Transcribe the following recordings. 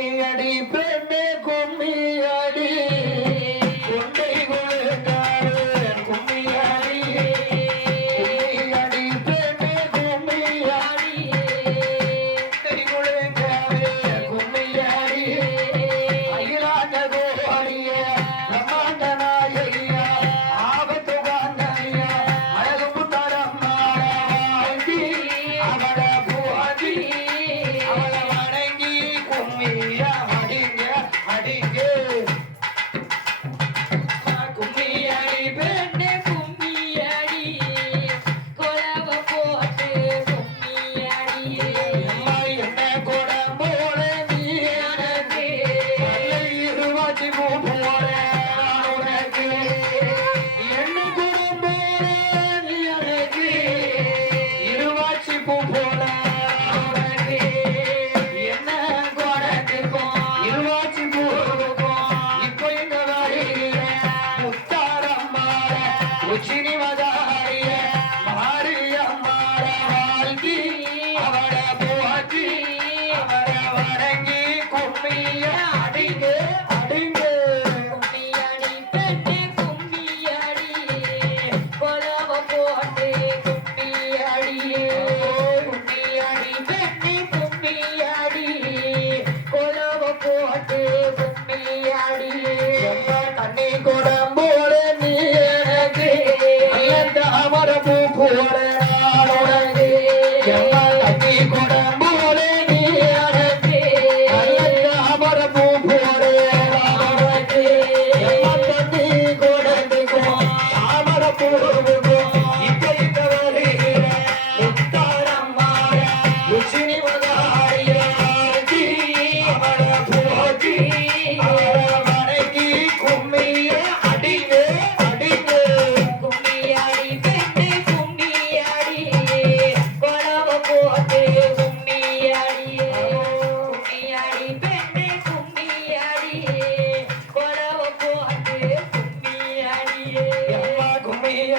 కొయ్యడి పెద్ద కొమ్మియడి.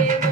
you.